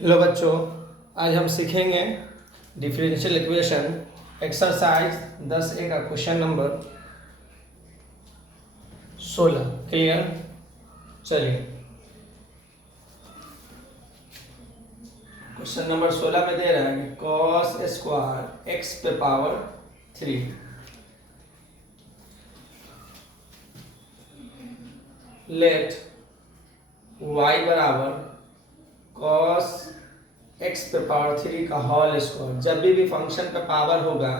Hello बच्चों, आज हम सीखेंगे डिफरेंशियल इक्वेशन एक्सरसाइज 10A का क्वेश्चन नंबर 16। क्लियर? चलिए, क्वेश्चन नंबर 16 में दे रहा है कि cos स्क्वायर x पे पावर 3 लेट y बराबर cos x पे पावर 3 का होल स्क्वायर। जब भी फंक्शन पे पावर होगा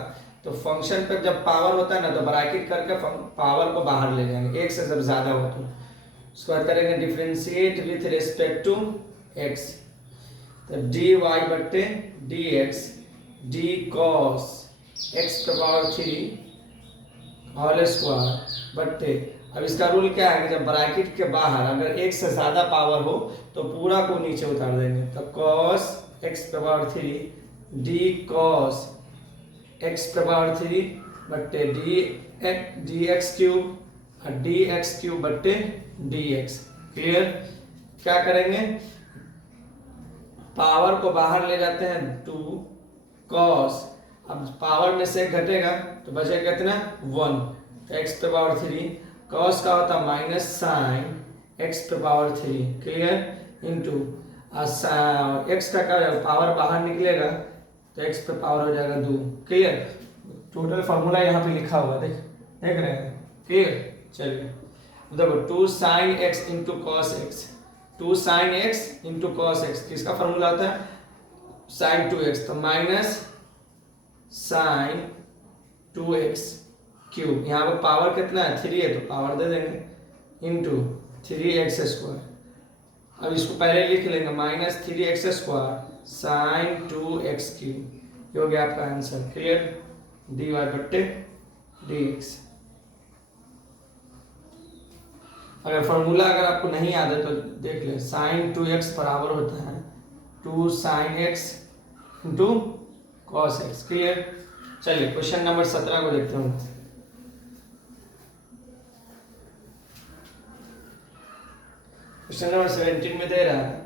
तो फंक्शन पे जब पावर होता है ना तो ब्रैकेट करके पावर को बाहर ले जाएंगे, एक से जब ज्यादा हो तो उसके बाद करेंगे differentiate with respect to x, तो dy बट्टे dx d cos x पे पावर 3 होल स्क्वायर बट्टे, अब इसका रूल क्या है कि जब ब्रैकेट के बाहर अगर एक से ज्यादा पावर हो तो पूरा को नीचे उतार देंगे, तो cos x पे पावर 3 d cos x पे पावर 3 बट्टे dx क्यूब और dx क्यूब बट्टे dx। क्लियर? क्या करेंगे, पावर को बाहर ले जाते हैं 2 cos, अब पावर में से घटेगा तो बचेगा कितना 1, तो x पे पावर 3 cos का होता माइनस साइन x पे पावर 3। क्लियर? इंटू x का क्या पावर बाहर निकलेगा तो x पे पावर हो जाएगा 2। क्लियर? टोटल फार्मूला यहाँ पे लिखा हुआ देख रहे हैं? क्लियर? चलिए देखो 2 sine x into cos x, 2 sine x into cos x किसका फार्मूला होता है साइन 2x, तो माइनस साइन 2x क्यूब, यहाँ पर पावर कितना है 3 है तो पावर दे देंगे इंटू 3x स्क्वायर। अब इसको पहले लिख लेंगे minus 3x square sine 2x cube, ये हो गया आपका आंसर। क्लियर? dy बट्टे dx। अगर फॉर्मूला अगर आपको नहीं याद है तो देख ले, साइन 2x बराबर होता है 2 साइन x इंटू कॉस x। क्लियर? चलिए क्वेश्चन नंबर 17 को देखते हैं। क्वेश्चन नंबर 17 में दे रहा है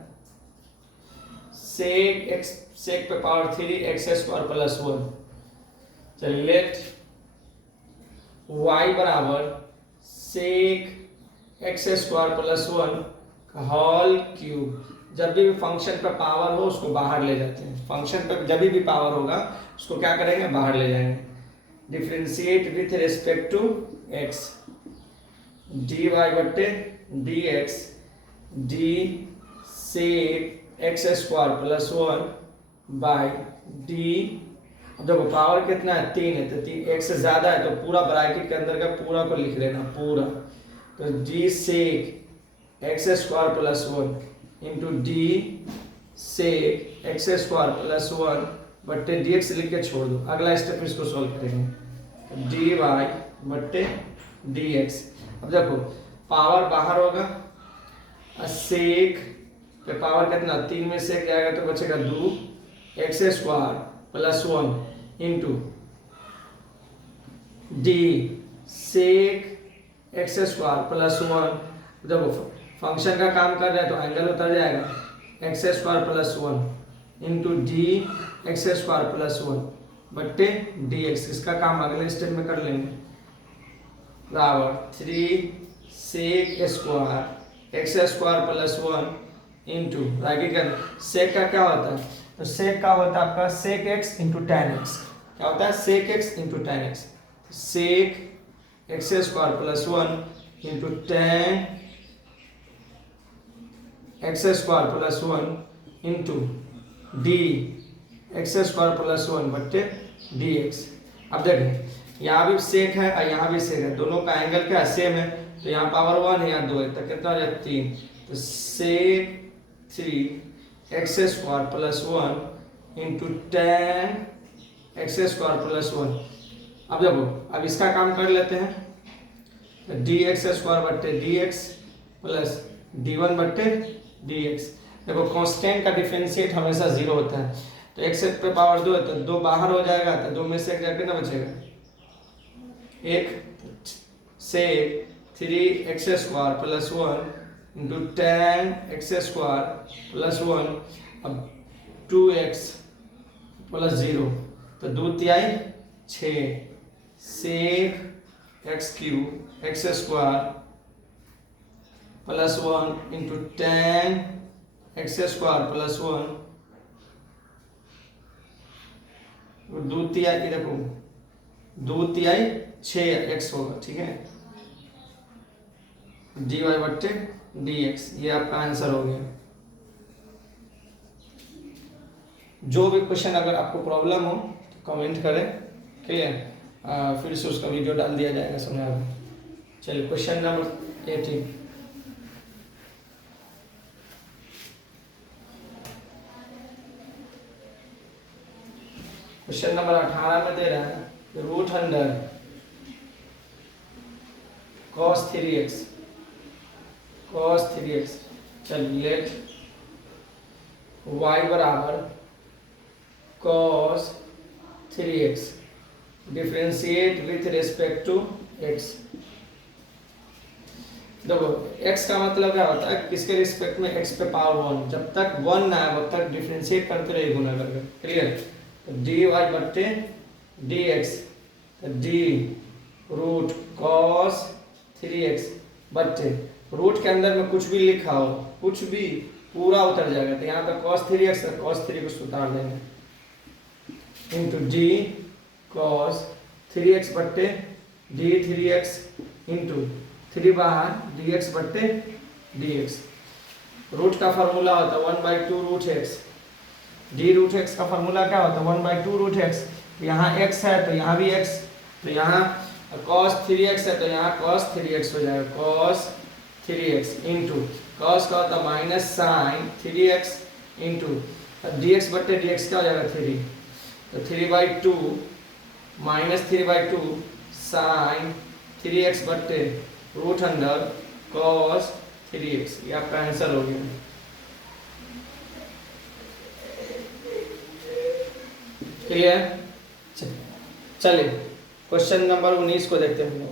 सेक पे पावर 3 x स्क्वायर प्लस 1। चलिए लेट y बराबर सेक x स्क्वायर प्लस 1 का होल क्यूब। जब भी फंक्शन पे पावर हो उसको बाहर ले जाते हैं, फंक्शन पे जब भी पावर होगा उसको क्या करेंगे बाहर ले जाएंगे। Differentiate with respect to x, dy बट्टे dx d sec x square plus 1 by d, जब पावर कितना है 3 है तो 3 एक से ज्यादा है तो पूरा ब्रैकेट के अंदर का पूरा को लिख लेना पूरा, तो d sec x square plus 1 into d sec x square plus 1 बट्टे dx लिख के छोड़ दो, अगला स्टेप इसको सॉल्व करेंगे, तो dy बट्टे dx। अब देखो पावर बाहर होगा, सेक पे पावर कितना 3 में सेक जाएगा तो बचेगा 2 x square plus 1 into d sec x square plus 1। देखो फंक्शन का काम कर रहे हैं तो एंगल उतर जाएगा x square plus 1 into d x square plus 1 बट्टे डी एक्स। इसका काम अगले स्टेप में कर लेंगे, बराबर 3 sec square x square plus 1 into bracket का सेक का क्या होता है, तो सेक का होता है आपका sec x into tan x. क्या होता है sec x into tan x, sec x square plus 1 into tan x square plus 1 into d x square plus 1 बट्टे डी एक्स। अब देखें यहाँ भी सेक है और यहाँ भी सेक है, दोनों का एंगल क्या सेम है, तो यहाँ पावर 1 है यहाँ 2 है तो कितना हो जाए 3, तो सेक 3 x square plus 1 into tan x square plus 1। अब देखो अब इसका काम कर लेते हैं, तो डी एक्स स्क्वायर बट्टे d x plus D one बट्टे डी एक्स। देखो कांस्टेंट का डिफरेंशिएट हमेशा 0 होता है, तो एक्स पे पावर 2 है तो 2 बाहर हो जाएगा, तो 2 में से एक जाके ना बचेगा एक, से 3 x square plus 1 into tan x square plus 1। अब 2x प्लस 0, तो 2 तिहाई 6 sec x cube x square plus 1 into tan x square plus 1, 2 तिहाई देखो 2 तिहाई 6x होगा, ठीक है, dy बट्टे dx, ये आपका आंसर हो गया। जो भी क्वेश्चन अगर आपको प्रॉब्लम हो तो कमेंट करें, क्लियर, फिर से उसका वीडियो डाल दिया जाएगा समझा कर। चलिए क्वेश्चन नंबर 18, क्वेश्चन नंबर 18 में दे रहा है root under cos 3x, cos 3x, चलिए लेट y बराबर cos 3x differentiate with respect to x। देखो x का मतलब क्या होता है, किसके रिस्पेक्ट में, x पे पावर 1, जब तक 1 ना आए तब तक डिफ्रेंशिएट करते रहे गुना करके, क्लियर। तो dy बट्टे dx, तो d रूट cos 3x बट्टे रूट के अंदर में कुछ भी लिखा हो, कुछ भी पूरा उतर जाएगा, तो यहाँ पे cos 3x है, cos 3 को उतार देंगे इंटू d cos 3x बट्टे d 3x इंटू 3 बाहर dx बट्टे dx। रूट का फार्मूला होता है 1/2 root x, d root x का फार्मूला क्या होता है 1/2 रूट x। यहाँ x है तो यहाँ भी x, तो यहाँ cos 3x है तो यहाँ cos 3x हो जाएगा, cos 3x इंटू cos का होता है minus sine 3x into dx बट्टे dx क्या हो जाएगा 3, तो 3/2 माइनस 3/2 साइन 3x बट्टे रूट अंडर cos 3x, ये आपका आंसर हो गया। क्लियर, चलिए क्वेश्चन नंबर 19 को देखते हैं।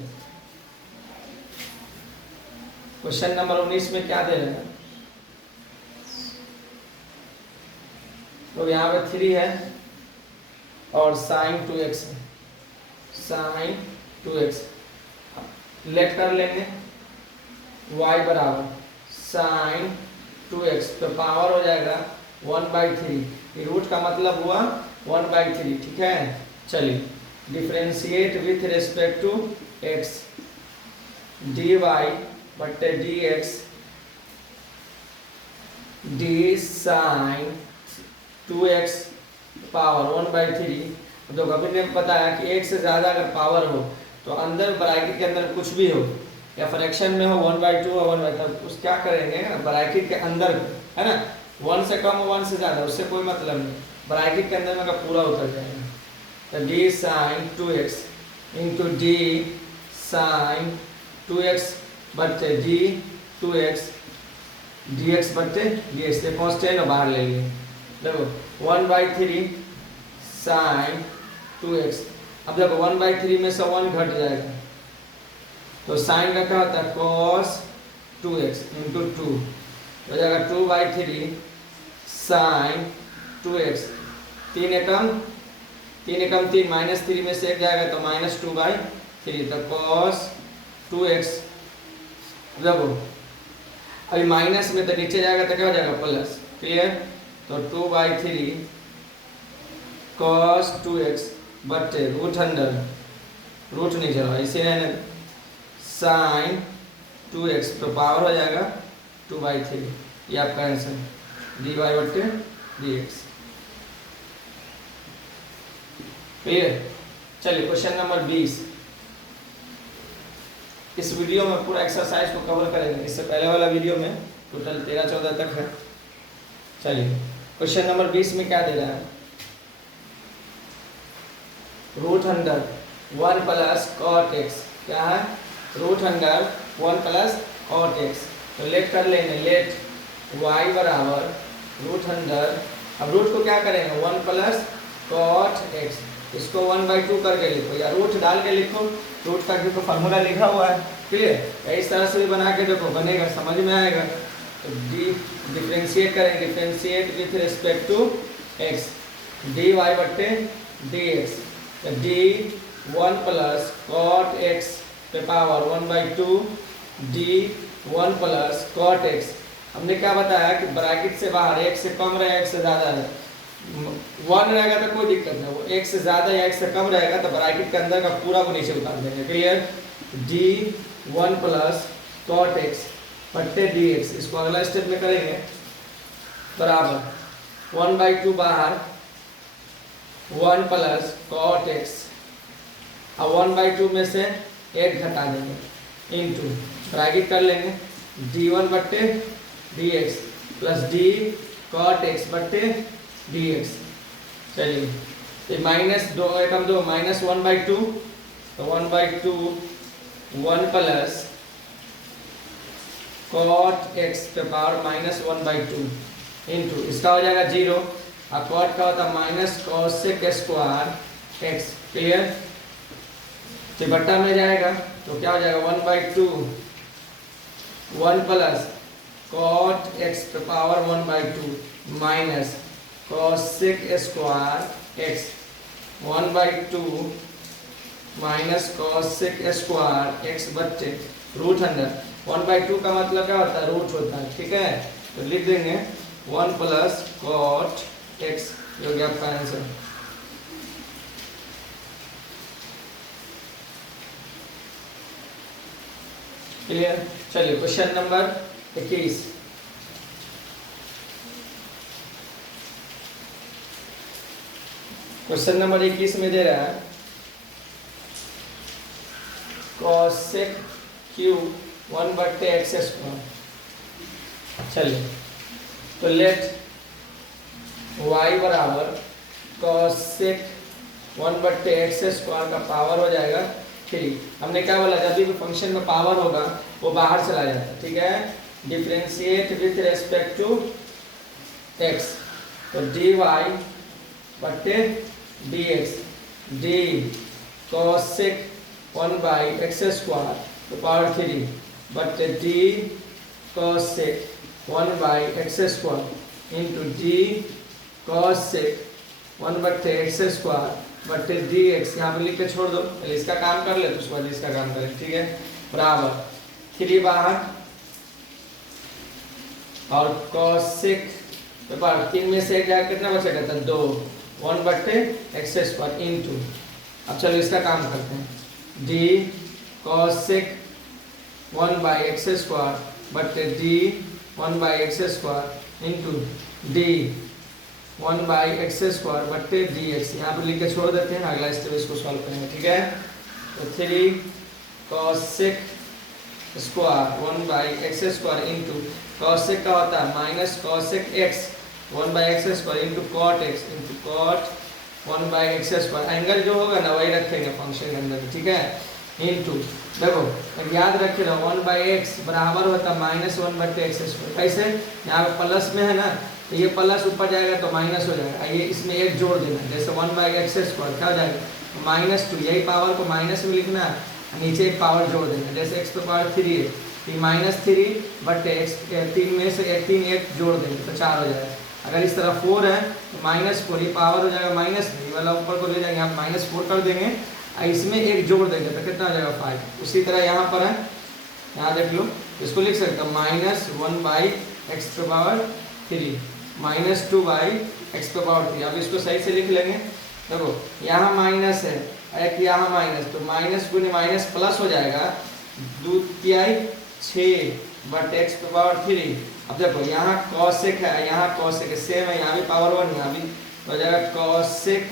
क्वेश्चन नंबर 19 में क्या दे रहे हैं, तो यहाँ पे 3 है और साइन 2x है, साइन 2x लेट कर लेंगे, y बराबर साइन 2x, तो पावर हो जाएगा 1/3, ये रूट का मतलब हुआ 1/3, ठीक है। चलिए differentiate with respect to x, dy बट्टे dx d sine 2x power 1/3। तो कभी ने बताया कि एक से ज़्यादा अगर पावर हो तो अंदर ब्रैकेट के अंदर कुछ भी हो या फ्रैक्शन में हो 1/2 और 1/3, उस क्या करेंगे ब्रैकेट के अंदर, है ना, 1 से कम हो 1 से ज़्यादा उससे कोई मतलब नहीं, ब्रैकेट के अंदर में का पूरा उतर जाएगा। तो d sine 2x into d sine 2x बट्टे d 2x dx बट्टे dx से कॉन्स्टेंट और बाहर ले लिए, देखो 1/3 साइन 2x, अब देखो 1/3 में से 1 घट जाएगा, तो साइन का क्या होता है cos 2x इंटू 2 हो जाएगा 2/3 साइन 2x, 3 एकम 3 माइनस 3 में से 1 जाएगा तो माइनस 2/3, तो cos 2x, देखो अभी माइनस में तो नीचे जाएगा तो क्या हो जाएगा प्लस, क्लियर। तो 2/3 cos 2x बट्टे रूट अंडर, रूट नहीं चला इसे रहने साइन 2x, तो पावर हो जाएगा 2/3, ये आपका आंसर dy बट्टे dx। क्लियर, चलिए क्वेश्चन नंबर 20, इस वीडियो में पूरा एक्सरसाइज को कवर करेंगे, इससे पहले वाला वीडियो में टोटल 13-14 तक है। चलिए क्वेश्चन नंबर 20 में क्या दे रहा है, root under 1 plus cot x, क्या है root under 1 plus cot x, तो लेट कर लेंगे, लेट y बराबर रूट अंडर, अब रूट को क्या करेंगे 1 प्लस cot x, इसको 1/2 करके लिखो या रूट डाल के लिखो, रूट का क्योंकि फार्मूला लिखा हुआ है, क्लियर, इस तरह से भी बना के देखो बनेगा, समझ में आएगा। तो डिफ्रेंशिएट करेंगे, differentiate with respect to x, d y बट्टे डी एक्स, तो डी 1 प्लस कॉट एक्स पे power 1/2 d 1 plus cot x. हमने क्या बताया कि ब्रैकेट से बाहर एक से कम रहे एक से ज़्यादा है, 1 रहेगा तो कोई दिक्कत नहीं, वो एक से ज़्यादा या एक से कम रहेगा तो ब्रैकेट के अंदर का पूरा को नीचे उतार देंगे। Clear? D 1 plus cot x बट्टे डी एक्स, इसको अगला स्टेप में करेंगे बराबर 1/2 बाहर 1 प्लस कॉट एक्स, अब 1/2 में से 1 घटा देंगे इंटू ब्रैकेट कर लेंगे d1 बट्टे d x plus d cot x बट्टे डी एक्स। चलिए ये माइनस 2 एकम 2 माइनस 1/2, तो 1/2 1 प्लस कॉट एक्स पे पावर माइनस 1/2 इंटू इसका हो जाएगा 0, और कॉट का होता है minus cosec square x. Clear? तो बट्टा में जाएगा तो क्या हो जाएगा 1/2 1 प्लस कॉट एक्स पे power 1/2 minus cosec square x 1/2 minus cosec square x बच्चे रूट अंडर 1/2 का मतलब क्या होता है? रूट होता है। ठीक है, तो लिख देंगे 1 प्लस कॉट एक्स, ये हो गया आपका आंसर। क्लियर? चलिए क्वेश्चन नंबर 21। क्वेश्चन नंबर 21 में दे रहा है कॉसेक क्यूब 1 बट्टे एक्स स्क्वायर। चलिए तो लेट y बराबर कॉसेक 1 बट्टे एक्स स्क्वायर का पावर हो जाएगा 3। हमने क्या बोला, जब भी फंक्शन में पावर होगा वो बाहर चला जाता है। ठीक है, differentiate with respect to x, तो dy बट्टे d x d cosec 1 by x square तो पावर 3 बट्टे d cosec 1 by x square into d cosec 1 बट्टे एक्स स्क्वायर बट्टे डी एक्स, यहाँ पे लिख के छोड़ दो, पहले इसका काम कर ले तो उसके बाद इसका काम करें। ठीक है, बराबर 3 बाहर और कॉसेक पे पावर 3 में से क्या कितना बचेगा? तो 2 1 बट्टे एक्स स्क्वायर इंटू, अब चलो इसका काम करते हैं, d cosec 1 by x square बट्टे d 1 by x square into d 1 by x square बट्टे डी एक्स, यहाँ पर लिख के छोड़ देते हैं, अगला स्टेप इसको सॉल्व करेंगे। ठीक है, तो 3 cosec square 1 by x square into cosec का होता है minus cosec x 1 by x square into cot x into cot 1 by x square, angle जो होगा ना वही रखेंगे फंक्शन के अंदर। ठीक है, इंटू देखो याद रखे ना 1 बाई एक्स बराबर होता है माइनस 1 बट्टे एक्स स्क्वायर। कैसे? यहाँ पे प्लस में है ना, तो ये प्लस ऊपर जाएगा तो माइनस हो जाएगा, ये इसमें एक जोड़ देना, जैसे 1 बाई एक्स स्क्वायर क्या हो जाएगा -2, यही पावर को माइनस में लिखना है, नीचे एक पावर जोड़ देना, जैसे एक्स पे पावर 3 है तो -3 बट्टे एक्स 3 में से 3 एक जोड़ देंगे तो 4 हो जाएगा। अगर इस तरह 4 है तो -4, ये पावर हो जाएगा माइनस, ये वाला ऊपर को ले जाएंगे आप -4 कर देंगे, इसमें एक जोड़ देंगे तो कितना हो जाएगा 5। उसी तरह यहाँ पर है, यहाँ देख लो, इसको लिख सकते हो -1 बाई एक्स पे पावर 3 -2 बाई एक्स पे पावर 3। अब इसको सही से लिख लेंगे, देखो यहाँ माइनस है एक यहाँ माइनस, तो माइनस गुने माइनस प्लस हो जाएगा 2 तिहाई 6 बट एक्स पे पावर 3। अब देखो यहाँ कॉसेक है, यहाँ कॉसेक है, सेम है, यहाँ भी पावर 1, यहाँ भी हो जाएगा कॉसेक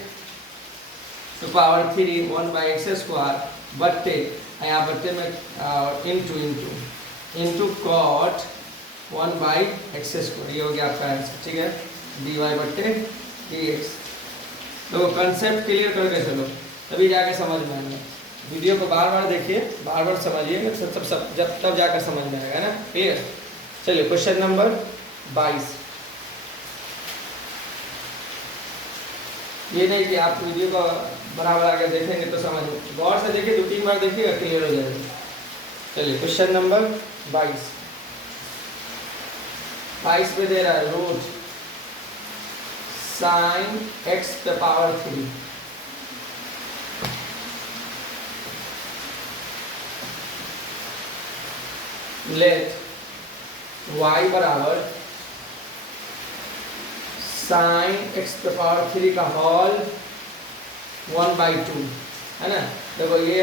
तो पावर 3 1 बाई एक्स स्क्वायर बट्टे, यहाँ बट्टे में into cot 1 by x square, ये हो गया आपका आंसर। ठीक है, डी वाई बट्टे डी एक्स। तो कंसेप्ट क्लियर करके चलो तभी जाके समझ में आएगा, वीडियो को बार बार देखिए, बार बार समझिए, सब जब तब जाकर समझ में आएगा ना। क्लियर? चलिए क्वेश्चन नंबर 22। ये नहीं कि आप वीडियो को बराबर आगे देखेंगे तो समझ, गौर से देखिए, 2-3 बार देखिएगा क्लियर हो जाएगा। चलिए क्वेश्चन नंबर 22 पे दे रहा है रूट साइन एक्स पे पावर 3 लेट y बराबर साइन एक्स पे पावर 3 का होल 1/2 है ना। देखो ये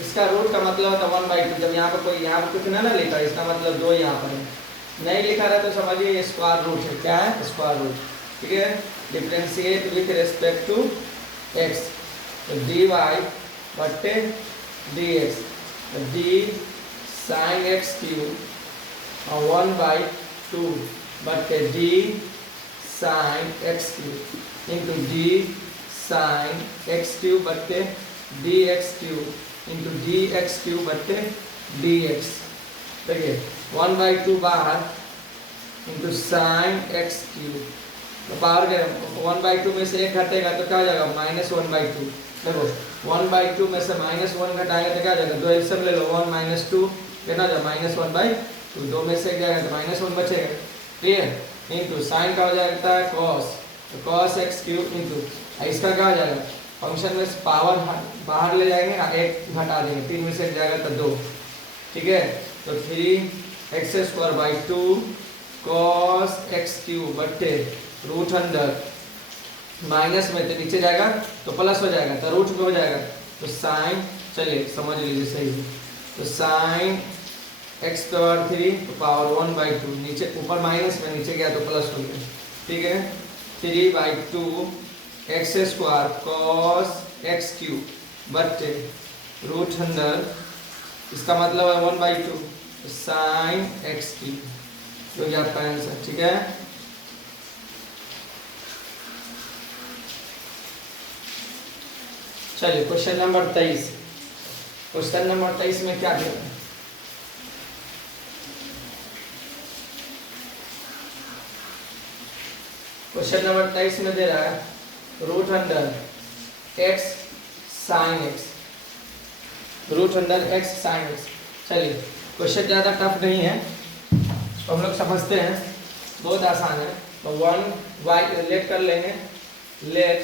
इसका रूट का मतलब होता है 1/2। जब यहाँ पर कोई यहाँ पर कुछ ना लिखा है इसका मतलब 2 यहाँ पर है, नहीं लिखा रहा तो समझिए ये स्क्वायर रूट है। क्या है? Square root. ठीक है, differentiate with respect to x, तो dy बट्टे dx, d sine x cube और 1/2 बट्टे d sine x cube into d sine x cube बट्टे d x cube into d x cube बट्टे डी एक्स। देखिए 1/2 बाहर इंटू साइन एक्स क्यूब, तो बाहर गए 1/2 में से एक घटेगा तो क्या हो जाएगा? -1/2। देखो 1/2 में से -1 घटाएंगे तो क्या हो जाएगा? 2 एलसीएम ले लो, 1 - 2 कितना हो जाएगा? -1/2। 2 में से जाएगा तो -1 बचेगा। क्लियर? इंटू साइन का हो जाता है कॉस, तो कॉस एक्स क्यूब इंटू इसका क्या हो जाएगा? फंक्शन में पावर बाहर ले जाएंगे ना, 1 घटा देंगे, 3 में से एक जाएगा तो 2। ठीक है, तो 3x²/2 cos x क्यूब बट्टे रूट अंडर माइनस में तो नीचे जाएगा तो प्लस हो जाएगा, तो रूट में हो जाएगा तो साइन, चलिए समझ लीजिए सही से, तो साइन x² तो पावर 1/2, नीचे ऊपर माइनस में नीचे गया तो प्लस हो गया। ठीक है, 3/2 x² cos x क्यूब बट्टे रूट अंडर, इसका मतलब है 1/2 साइन एक्स क्यूब, जो कि आपका आंसर। ठीक है, चलिए क्वेश्चन नंबर 23। क्वेश्चन नंबर 23 में क्या दिया है? क्वेश्चन नंबर 23 में दे रहा है root under x sine x, root under x sine x. चलिए क्वेश्चन ज़्यादा टफ नहीं है, तो हम लोग समझते हैं, बहुत आसान है। तो 1y लेट कर लेंगे, लेट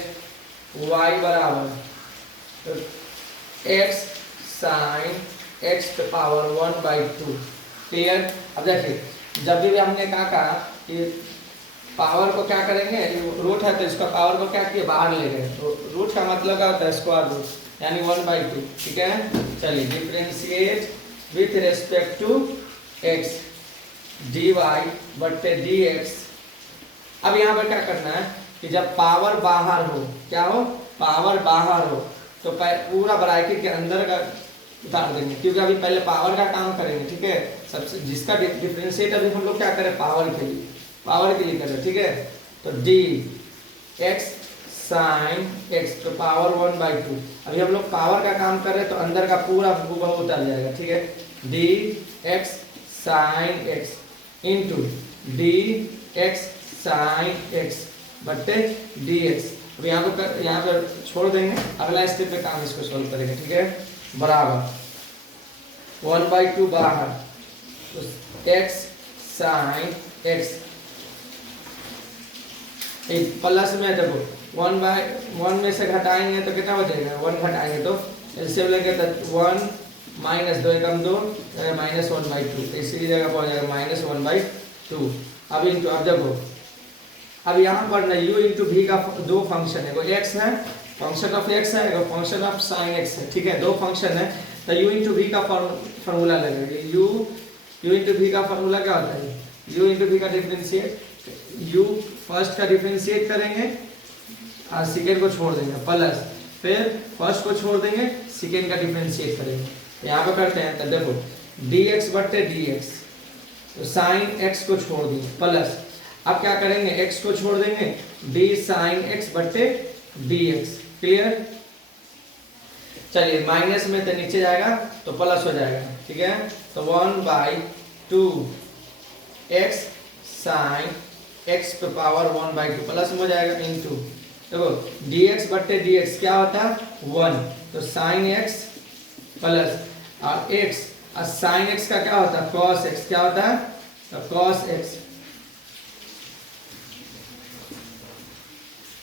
y बराबर तो x साइन x पे पावर 1/2। क्लियर? अब देखिए जब भी हमने कहा कि पावर को क्या करेंगे, रूट है तो इसका पावर को क्या किए? बाहर ले गए, तो रूट का मतलब क्या होता है? स्क्वायर रूट, यानी 1/2। ठीक है, चलिए differentiate with respect to x dy बट्टे dx। अब यहाँ पर क्या करना है कि जब पावर बाहर हो, क्या हो? पावर बाहर हो, तो पूरा ब्रैकेट के अंदर का उतार देंगे, क्योंकि अभी पहले पावर का काम करेंगे। ठीक है, सबसे जिसका डिफ्रेंशिएट अभी हम लोग क्या करें? पावर के लिए, पावर के लिए करें। ठीक है, तो डी एक्स साइन एक्स तो पावर 1/2। अभी हम लोग पावर का काम कर रहे हैं तो अंदर का पूरा हूबहू उतर जाएगा। ठीक है, D x sine x into d x sine x बट्टे डी एक्स। अब यहाँ पर छोड़ देंगे, अगला स्टेप पे काम इसको सॉल्व करेंगे। ठीक है, बराबर 1/2 बाहर तो एक्स साइन एक्स प्लस में, देखो 1/1 में से घटाएंगे तो कितना हो जाएगा? 1 घटाएंगे तो एलसीएम लेंगे तो 1 - 2 एकम 2 -1/2, इसी जगह पर हो जाएगा -1/2। अब इंटू, अब देखो अब यहाँ पर ना u इंटू भी का दो फंक्शन है, कोई x है, फंक्शन ऑफ x है, और फंक्शन ऑफ साइन x है। ठीक है, दो फंक्शन है, तो u इंटू भी का फॉर्मूला लगेगा। u इंटू भी का फॉर्मूला क्या होता है? u इंटू भी का डिफरेंशिएट, u फर्स्ट का डिफरेंशिएट करेंगे और सेकेंड को छोड़ देंगे, प्लस फिर फर्स्ट को छोड़ देंगे, सेकेंड का डिफरेंशिएट करेंगे। यहाँ पे करते हैं, तो देखो dx बट्टे dx, तो साइन x को छोड़ दिए, प्लस अब क्या करेंगे? x को छोड़ देंगे, d साइन x बट्टे dx। क्लियर? चलिए माइनस में तो नीचे जाएगा तो प्लस हो जाएगा। ठीक है, तो 1/2 x साइन x पे पावर 1/2 प्लस में हो जाएगा इंटू, देखो dx बट्टे dx क्या होता है? 1, तो साइन x प्लस और x और साइन x का क्या होता है? cos x। क्या होता है? तो cos x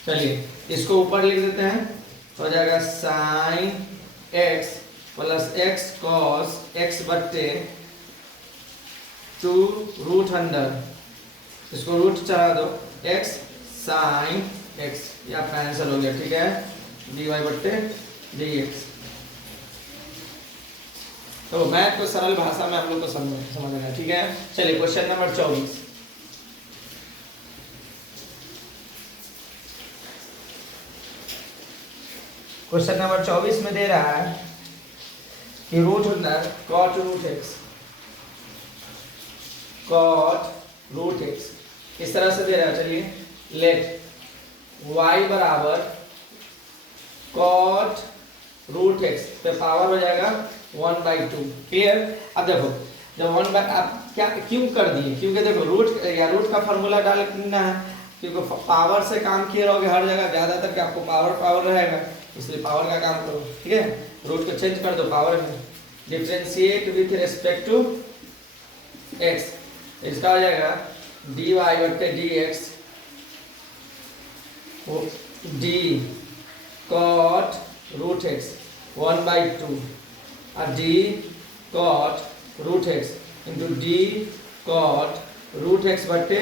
चलिए इसको ऊपर लिख देते हैं, तो हो जाएगा sine x plus x cos x बट्टे 2 रूट अंडर, इसको रूट चढ़ा दो, एक्स साइन एक्स, ये आपका आंसर हो गया। ठीक है, डी वाई बट्टे डी एक्स। तो मैथ को सरल भाषा में हम लोग को समझना है। ठीक है, चलिए क्वेश्चन नंबर 24। क्वेश्चन नंबर 24 में दे रहा है कि root under cot root x, cot root x इस तरह से दे रहा है। चलिए लेट y बराबर कॉट रूट एक्स पे पावर हो जाएगा 1/2। क्लियर। अब देखो जब 1 बाय, आप क्या क्यों कर दिए, क्योंकि देखो रूट या रूट का फॉर्मूला डालना है, क्योंकि पावर से काम किए रहोगे हर जगह, ज्यादातर कि आपको पावर रहेगा, इसलिए पावर का काम करो। ठीक है, रूट को चेंज कर दो पावर में, differentiate with respect to x, इसका हो जाएगा dy बट्टे dx d cot root x 1/2 और d cot root x into d cot root x बट्टे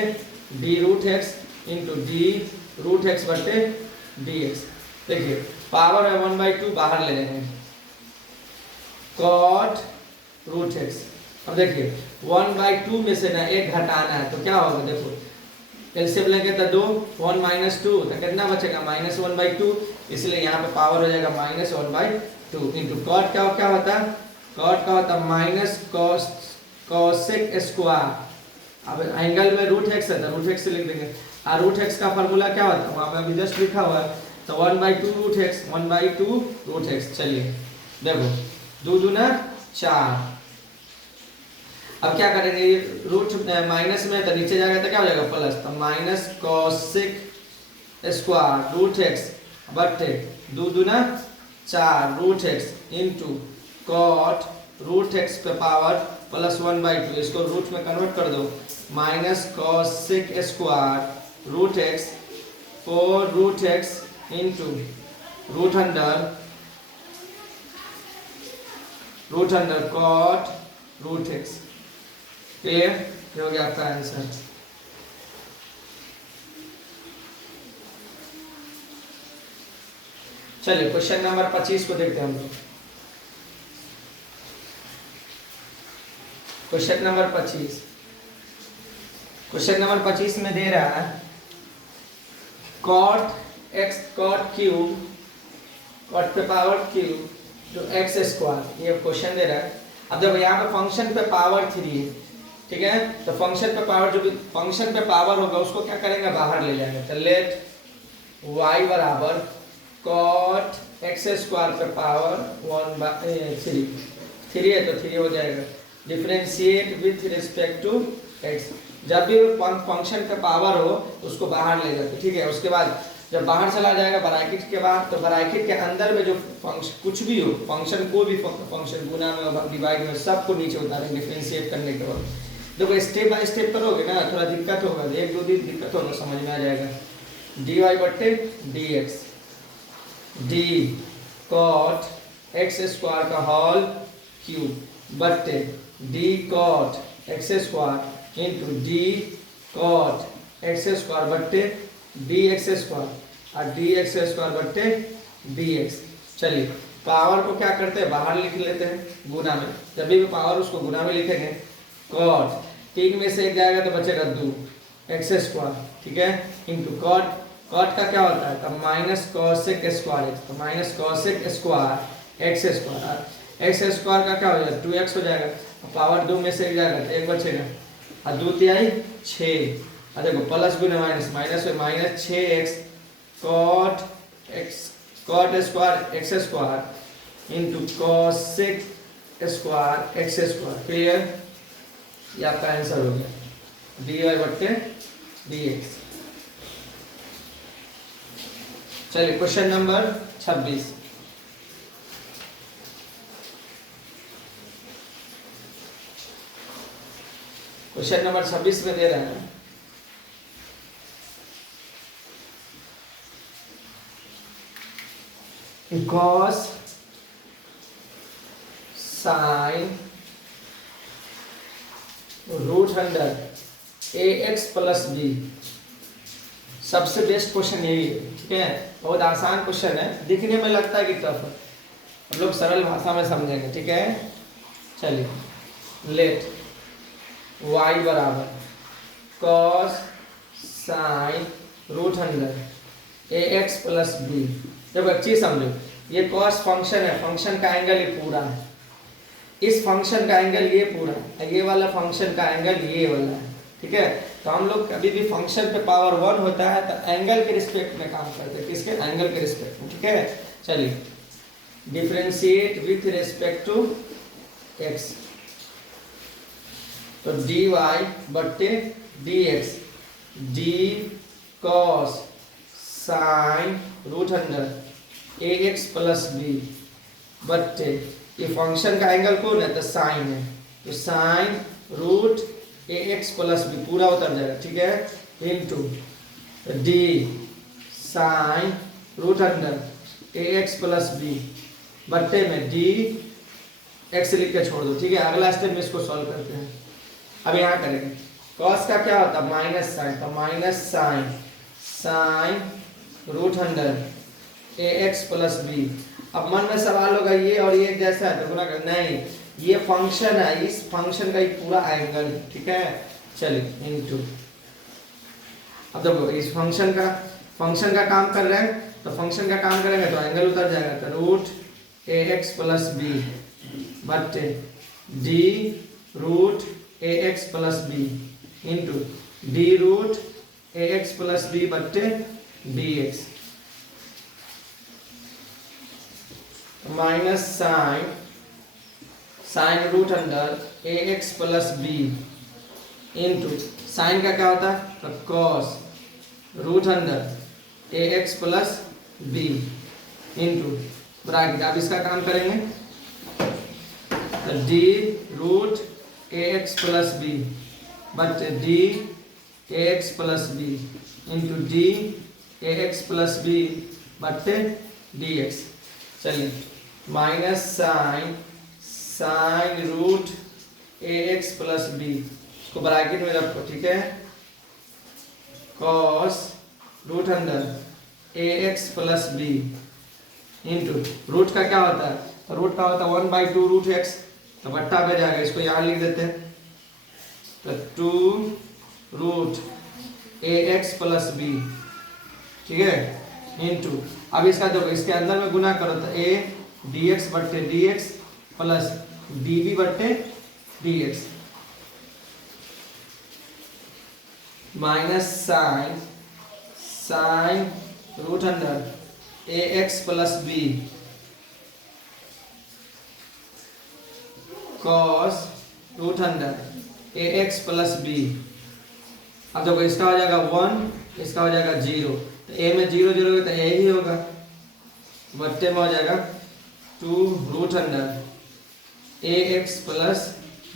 d root x into d root x बट्टे डी एक्स। देखिए पावर है 1/2, बाहर ले लेंगे कॉट रूट एक्स। अब देखिए 1/2 में से ना एक घटाना है, तो क्या होगा, देखो एलसीएम लेंगे तो 2, 1 माइनस 2 तो कितना बचेगा -1/2, इसलिए यहाँ पे पावर हो जाएगा -1/2 इंटू कॉट क्या होता है, कॉट का होता है माइनस कॉसेक स्क्वायर। अब एंगल में रूट एक्स है तो रूट एक्स से लिख देंगे, और रूट एक्स का फॉर्मूला क्या होता है वहाँ पे अभी जस्ट लिखा हुआ है, तो 1/2 रूट एक्स 1/2 रूट एक्स। चलिए देखो 2 दूना 4। अब क्या करेंगे, रूट माइनस में तो नीचे जाएगा तो क्या हो जाएगा प्लस, तो minus cosec square root x बट्टे 2 दूना 4 root x into cot root x पे पावर प्लस 1/2, इसको रूट में कन्वर्ट कर दो, minus cosec square root x 4 root x into root under cot root x. Clear, ये हो गया आपका आंसर। चलिए क्वेश्चन नंबर 25 को देखते हैं हम लोग। क्वेश्चन नंबर 25, क्वेश्चन नंबर 25 में दे रहा है cot x cot cube, cot पे पावर क्यूब तो एक्स स्क्वायर, ये क्वेश्चन दे रहा है। अब देखो यहाँ पे फंक्शन पे पावर 3 है, ठीक है, तो फंक्शन पे पावर, जो भी फंक्शन पे पावर होगा उसको क्या करेंगे, बाहर ले जाएंगे। तो लेट y बराबर कॉट एक्स स्क्वायर पे पावर 1/3 है तो 3 हो जाएगा, differentiate with respect to x। जब भी फंक्शन का पावर हो उसको बाहर ले जाते, ठीक है। उसके बाद जब बाहर चला जाएगा ब्रैकेट के बाद, तो ब्रैकेट के अंदर में जो फंक्शन कुछ भी हो, फंक्शन कोई भी फंक्शन गुना में डिवाइड में सबको नीचे उतारेंगे डिफरेंशिएट करने के बाद। देखो स्टेप बाय स्टेप करोगे ना, थोड़ा दिक्कत होगा, एक दो दिन दिक्कत होगा, समझ में आ जाएगा। डी वाई बट्टे d x d cot x square का होल क्यूब बट्टे d cot x square into d cot x square बट्टे डी एक्स स्क्वायर और डी एक्स स्क्वायर बट्टे डी एक्स। चलिए पावर को क्या करते हैं, बाहर लिख लेते हैं गुना में। जब भी पावर उसको गुना में लिखेंगे, कॉट 3 में से 1 जाएगा तो बचेगा 2 एक्स स्क्वायर, ठीक है, इंटू कॉट, कॉट का क्या होता है, तो माइनस कॉसेक स्क्वायर एक्स, तो minus cosec square x square, x square का क्या हो जाएगा 2x हो जाएगा, पावर 2 में से 1 जाएगा तो 1 बचेगा, और 2 तिहाई 6, और देखो प्लस गुना माइनस, माइनस में minus 6x cot x cot square x square into cosec square x square. Clear, ये आपका आंसर हो गया, डी वाई बट्टे डी एक्स। चलिए क्वेश्चन नंबर 26, क्वेश्चन नंबर 26 में दे रहे हैं cos sine root under a x plus b. सबसे बेस्ट क्वेश्चन यही है, ठीक है। बहुत आसान क्वेश्चन है, दिखने में लगता है कि टफ है, हम लोग सरल भाषा में समझेंगे, ठीक है। चलिए, लेट y बराबर cos sine root under a x plus B. जब एक चीज समझो, ये कॉस फंक्शन है, फंक्शन का एंगल ये पूरा है, इस फंक्शन का एंगल ये पूरा है, ये वाला फंक्शन का एंगल ये वाला है, ठीक है। तो हम लोग कभी भी फंक्शन पे पावर 1 होता है तो एंगल के रिस्पेक्ट में काम करते हैं, किसके, एंगल के रिस्पेक्ट में, ठीक है। चलिए, differentiate with respect to x, तो dy बट्टे dx, d cos sine root under a x plus b बट्टे, ये फंक्शन का एंगल कौन है, तो साइन है, तो sine root a x plus b पूरा उतर जाएगा, ठीक है, into d sine root under a x plus b बट्टे में डी एक्स लिख के छोड़ दो, ठीक है। अगला स्टेप में इसको सॉल्व करते हैं। अब यहाँ करेंगे, कॉस का क्या होता है, माइनस साइन, तो minus sine sine root under a x plus b. अब मन में सवाल होगा ये और ये एक जैसा है तो गुना कर, नहीं, ये फंक्शन है, इस फंक्शन का एक पूरा एंगल, ठीक है। चलिए, इनटू, अब देखो इस फंक्शन का काम कर रहे हैं, तो फंक्शन का काम करेंगे तो एंगल उतर जाएगा, तो root a x plus b बट्टे d root a x plus b into d root a x plus b बट्टे d x, minus sine root under a x plus b into sine का क्या होता है, तो cos root under a x plus b into bracket. अब इसका काम करेंगे, तो d root a x plus b बट d a x plus b into d a x plus b बट्टे डी एक्स। चलिए, minus sine root a x plus b, इसको bracket में रखो, ठीक है, cos root under a x plus b into root का क्या होता है, तो रूट का होता है 1/2 रूट एक्स, तो बट्टा पे जाएगा, इसको यहाँ लिख देते हैं, तो 2 root a x plus B, ठीक है, इंटू अब इसका देखो इसके अंदर में गुना करो तो ए डी एक्स बट्टे d x plus d b बट्टे d x, minus sine root under a x plus b cos root under a x plus b. अब देखो इसका हो जाएगा 1, इसका हो जाएगा 0, तो ए में 0 0 तो ए ही होगा, बट्टे में हो जाएगा 2 root under a x plus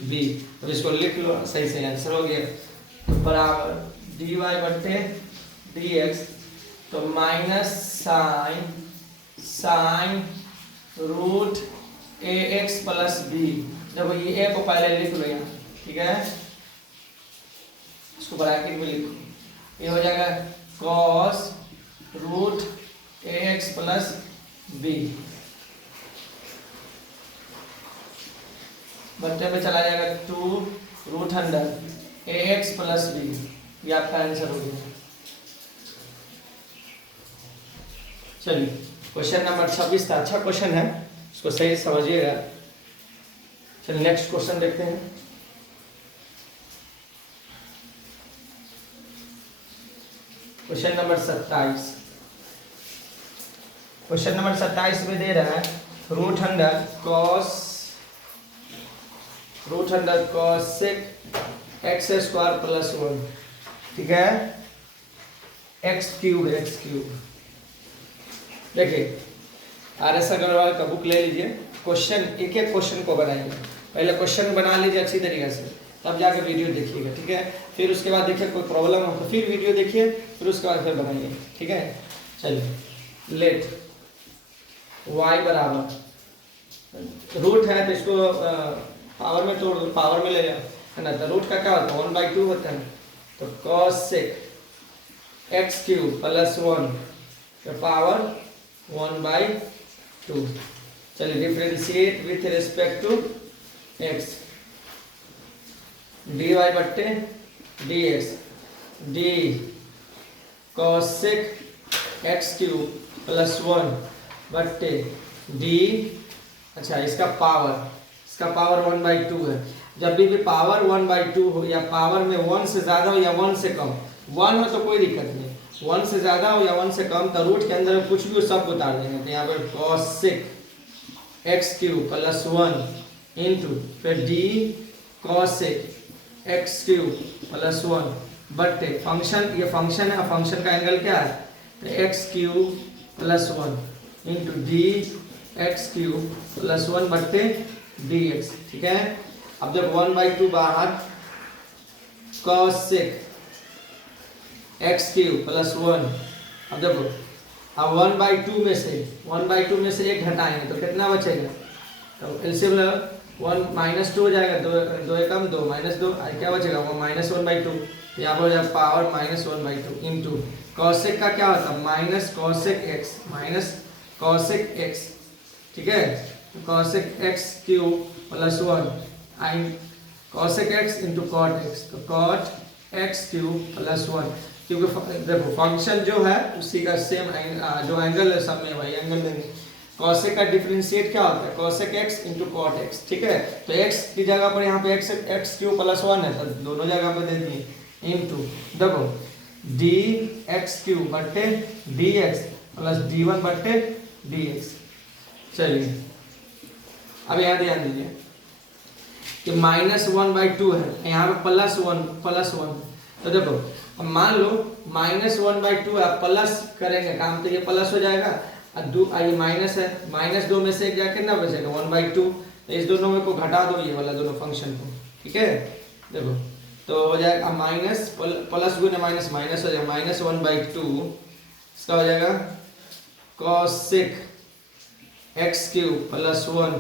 b. अब इसको लिख लो, सही से आंसर हो गया, तो बराबर डी वाई बट्टे डी एक्स, तो minus sine root a x plus B. देखो ये ए को पहले लिख लो यहाँ, ठीक है, इसको ब्रैकेट में लिखो, ये हो जाएगा cos root a x plus b बट्टे में चला जाएगा 2 root under a x plus B. ये आपका आंसर हो गया। चलिए, क्वेश्चन नंबर 26 था, अच्छा क्वेश्चन है, इसको सही समझिएगा। चलिए नेक्स्ट क्वेश्चन देखते हैं। क्वेश्चन नंबर 27, क्वेश्चन नंबर 27 में दे रहा है root under cosec x square plus 1, ठीक है, एक्स क्यूब। देखिए आर.एस. अग्रवाल का बुक ले लीजिए, क्वेश्चन एक एक क्वेश्चन को बनाइए, पहले क्वेश्चन बना लीजिए अच्छी तरीके से, तब जाके वीडियो देखिएगा, ठीक है। फिर उसके बाद देखिए कोई प्रॉब्लम हो तो फिर वीडियो देखिए, फिर उसके बाद फिर बनाइए, ठीक है। चलिए, लेट y बराबर रूट है तो इसको पावर में तोड़ दो, पावर में ले जाओ, है ना। तो रूट का क्या होता है 1/2 होता है, तो cos sec x cube plus 1 का पावर 1/2। चलिए differentiate with respect to x, dy बट्टे dx, d cos sec x cube plus 1 बट्टे d, अच्छा इसका पावर 1/2 है। जब भी पावर 1/2 हो या पावर में 1 से ज़्यादा हो या 1 से कम, 1 हो तो कोई दिक्कत नहीं, 1 से ज़्यादा हो या 1 से कम तो रूट के अंदर कुछ भी हो सब उतार देंगे। तो यहाँ पर cos sec x cube plus 1 into फिर d cos sec x cube plus 1 बट्टे फंक्शन, ये फंक्शन है, फंक्शन का एंगल क्या है तो x cube plus 1 into d x cube plus 1 बट्टे dx, ठीक है। अब जब 1/2 बाहर cos sec x cube plus 1, अब देखो अब 1/2 में से एक घटाएंगे तो कितना बचेगा, तो एलसीएम 1 -2 हो जाएगा, 2 एकम 2 -2 क्या बचेगा वो -1/2, यहाँ पर हो जाएगा पावर -1/2 इंटू cos sec का क्या होता है माइनस cos sec x, ठीक है। cos sec x cube plus 1 cos sec x into cot x, तो cot x क्यूब प्लस 1, क्योंकि देखो फंक्शन जो है उसी का सेम जो एंगल है सब में वही एंगल देंगे। cos sec का डिफरेंशिएट क्या होता है cos sec x into cot x, ठीक है। तो x की जगह पर यहाँ पे x क्यूब प्लस 1 है, तो दोनों जगह पे दे दिए इंटू देखो d x क्यूब बट्टे dx प्लस d1 बट्टे dx। चलिए अब यहाँ ध्यान दीजिए कि -1/2 है, यहाँ पे प्लस 1, तो देखो अब मान लो -1/2 है, प्लस करेंगे काम तो ये प्लस हो जाएगा, और ये माइनस है, -2 में से एक जाके ना बचेगा 1/2, तो इस दोनों में को घटा दो ये वाला दोनों फंक्शन को, ठीक है। देखो तो हो जाएगा माइनस प्लस गुने माइनस माइनस हो जाएगा -1/2, इसका हो जाएगा cos sec x cube plus 1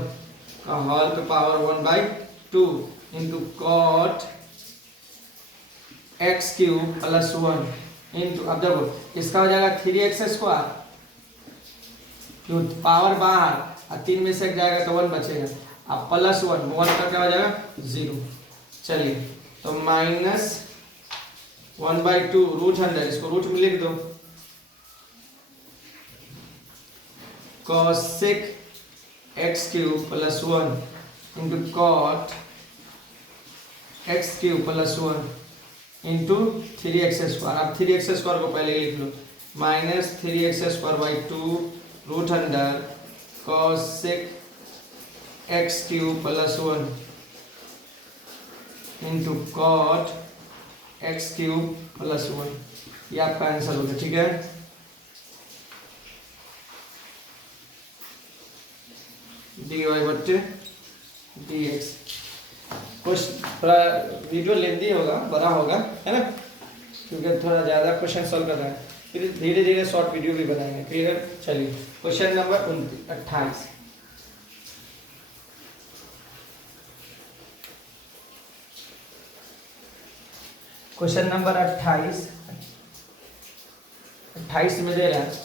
का होल पे power 1/2 into cot x cube plus 1 into, अब देखो इसका हो जाएगा 3x स्क्वायर, क्यों पावर बाहर और 3 में से एक जाएगा तो 1 बचेगा, अब प्लस 1 का क्या हो जाएगा 0। चलिए तो -1/2 रूट अंडर, इसको रूट में लिख दो cos sec x cube plus 1 into cot x cube plus 1 into 3x square. अब 3x स्क्वायर को पहले लिख लो -3x square / 2 root under cos sec x cube plus 1 into cot x cube plus 1, ये आपका आंसर हो गया, ठीक है। dy बट्टे dx, कुछ थोड़ा वीडियो लेंदी होगा, बड़ा होगा, है ना, क्योंकि थोड़ा ज़्यादा क्वेश्चन सॉल्व कर रहा है, फिर धीरे धीरे शॉर्ट वीडियो भी बनाएंगे, क्लियर। चलिए क्वेश्चन नंबर 28, क्वेश्चन नंबर 28 में दे रहा है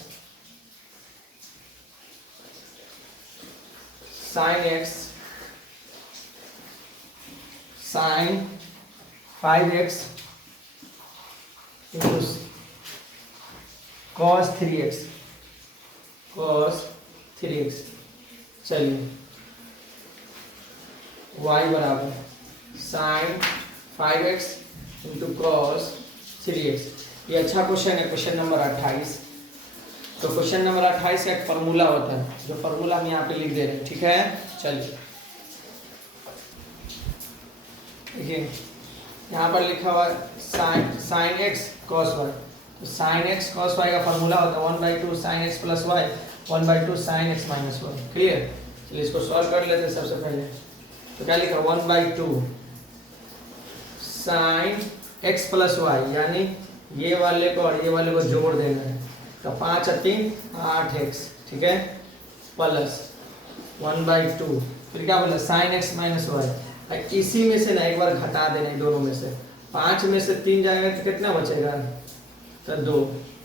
sin x sin 5x into cos 3x चलिए y बराबर sin 5x into cos 3x, ये अच्छा क्वेश्चन है, क्वेश्चन नंबर 28। तो क्वेश्चन नंबर 28 का एक फॉर्मूला होता है, जो फॉर्मूला हम यहाँ पे लिख दे रहे हैं, ठीक है। चलिए देखिए यहाँ पर लिखा हुआ sin x cos y, तो sin x cos y का फॉर्मूला होता है 1/2 sin x plus y 1/2 sin x minus 1, clear. चलिए इसको सॉल्व कर लेते हैं सबसे पहले। तो क्या लिखा 1/2 sin x प्लस y, यानी ये वाले को और ये वाले को जोड़ देना है, तो 5 और 3 8x, ठीक है, प्लस 1/2, फिर क्या बोला साइन एक्स माइनस वाई। इसी में से ना एक बार घटा देना है दोनों में से, 5 में से 3 जाएगा तो कितना बचेगा, तो 2,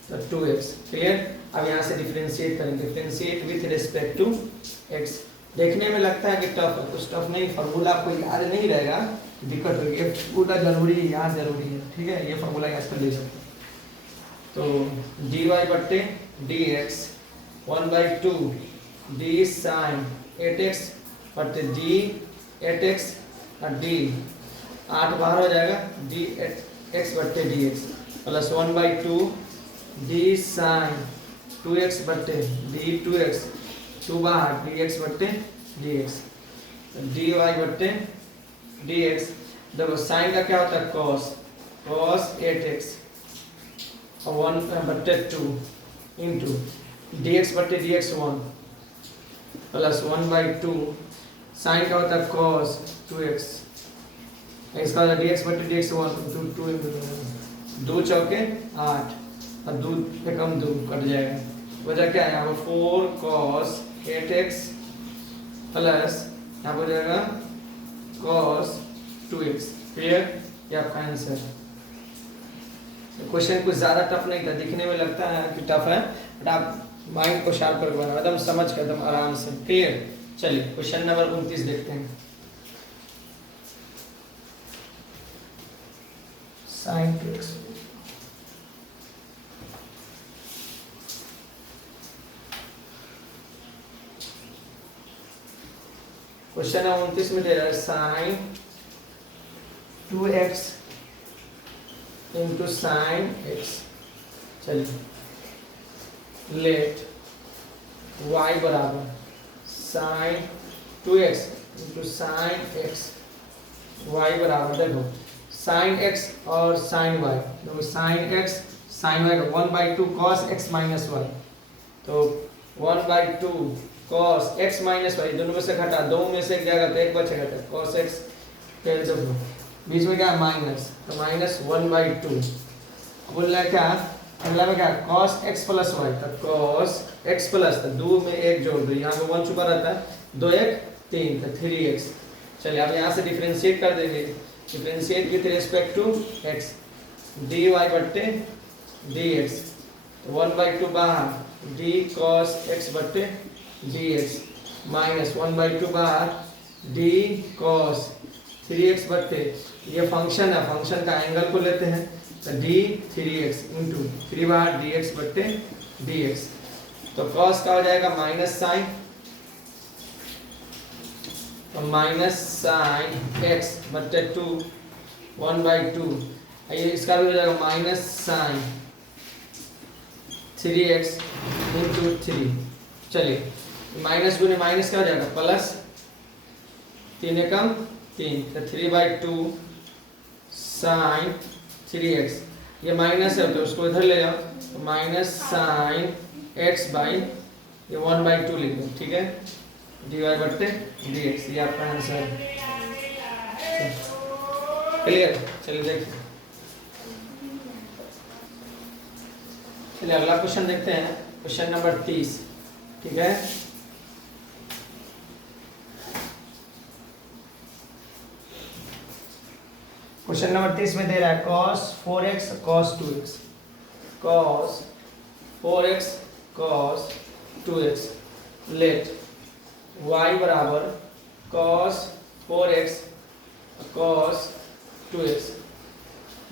तो 2x। क्लियर। अब यहाँ से डिफरेंशिएट करेंगे, differentiate with respect to x। देखने में लगता है कि टफ है, कुछ टफ नहीं, फार्मूला आपको याद नहीं रहेगा, दिक्कत होगी, ये पूरा जरूरी है, याद जरूरी है, ठीक है, ये फार्मूला याद कर ले सकते हैं। तो dy बट्टे dx 1/2 d sin 8x बट्टे d 8x और d 8 बाहर हो जाएगा, d x बट्टे dx plus 1/2 d sin 2x बट्टे d 2x 2 बाहर dx बट्टे dx, dy बट्टे dx। देखो साइन का क्या होता है cos 8x और 1/2 इंटू dx बट्टे dx 1 प्लस 1/2 साइन का होता है cos 2x, इसका होता है dx बट्टे dx 1 इंटू 2 चौके 8 और 2 पे कम 2 कट जाएगा, वजह क्या है यहाँ पर 4 cos 8x प्लस यहाँ पर हो जाएगा cos 2x। क्लियर, ये आपका आंसर। क्वेश्चन कुछ ज़्यादा टफ नहीं था, दिखने में लगता है कि टफ है, बट आप माइंड को शार्प करके बनाओ, एकदम समझ कर, एकदम आराम से। क्लियर। चलिए क्वेश्चन नंबर 29 देखते हैं। साइन 2x, क्वेश्चन नंबर 29 में दे रहा है sine 2x into sine x। चलिए लेट y बराबर sine 2x into sine x, y बराबर देखो साइन x और साइन y, देखो साइन x साइन y का 1/2 cos x माइनस वाई, तो 1/2 cos x माइनस वाई, दोनों में से घटा, 2 में से एक जाएगा तो एक बचेगा, तो cos x, फिर देखो बीच में क्या है माइनस, तो माइनस 1/2, बोल रहा है क्या अगला में क्या cos x प्लस वाई, तो cos x प्लस, तो 2 में एक जोड़ दो, यहाँ पे 1 छुपा रहता है, 2 1 3, तो 3x। चलिए अब यहाँ से डिफरेंशिएट कर देंगे, differentiate with respect to x, dy बट्टे dx, तो 1/2 बाहर d cos x बट्टे dx माइनस 1/2 बाहर d cos 3x बट्टे, ये फंक्शन है, फंक्शन का एंगल को लेते हैं, तो d 3x इंटू 3 बाहर dx बट्टे dx, तो cos का हो जाएगा माइनस साइन, तो माइनस साइन x बट्टे 2 1/2, ये इसका भी हो जाएगा माइनस साइन 3x इंटू 3। चलिए माइनस गुने माइनस क्या हो जाएगा प्लस, 3 एकम 3, तो 3/2 साइन 3x, ये माइनस है तो उसको इधर ले जाओ, तो माइनस साइन x बाई ये 1/2 लिख दो, ठीक है, dy बट्टे dx, ये आपका आंसर है। क्लियर। चलिए देखिए, चलिए अगला क्वेश्चन देखते हैं, क्वेश्चन नंबर 30, ठीक है। क्वेश्चन नंबर 30 में दे रहा है cos 4x cos 2x, cos 4x cos 2x, let y बराबर cos 4x cos 2x,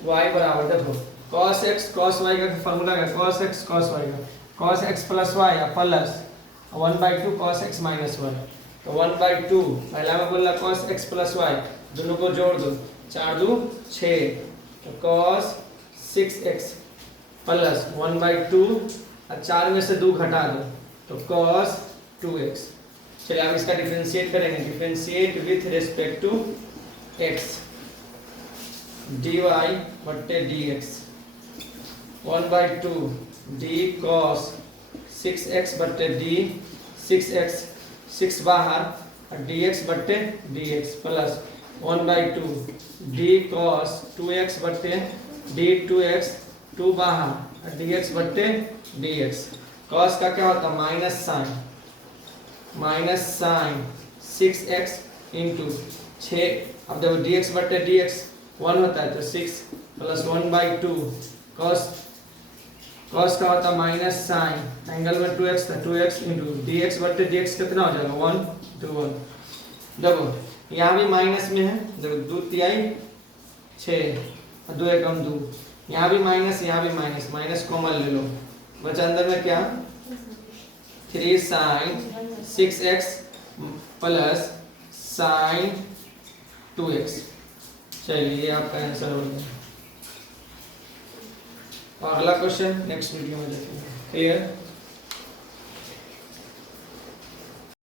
y बराबर देखो cos x cos y का फॉर्मूला है, cos x cos y का, cos x प्लस y या plus 1/2 cos x minus y, तो 1/2 पहला में बोल रहा cos x प्लस y, दोनों को जोड़ दो, 4 2 6, तो cos 6x प्लस 1/2 और 4 में से 2 घटा दो, तो cos 2x। चलिए अब इसका डिफरेंशिएट करेंगे, differentiate with respect to x, dy बट्टे dx 1/2 d cos 6x बट्टे d 6x, 6 बाहर और dx बट्टे dx plus 1/2 d cos 2x बट्टे d 2x, 2 बाहर और dx बट्टे dx, cos का क्या होता है minus sine, minus sine 6x into 6, अब जब dx बटे dx 1 होता है तो 6 प्लस 1/2 cos का होता है माइनस साइन एंगल में 2x था 2x इंटू dx बटे dx कितना हो जाएगा 1 2 1। देखो यहाँ भी माइनस में है, देखो 2 तिहाई 6 और 2 एकम 2, यहाँ भी माइनस यहाँ भी माइनस, माइनस कॉमन ले लो, बचा अंदर में क्या 3 sign 6x plus sign 2x। चलिए आपका आंसर हो गया। और अगला क्वेश्चन नेक्स्ट वीडियो में देखेंगे। क्लियर।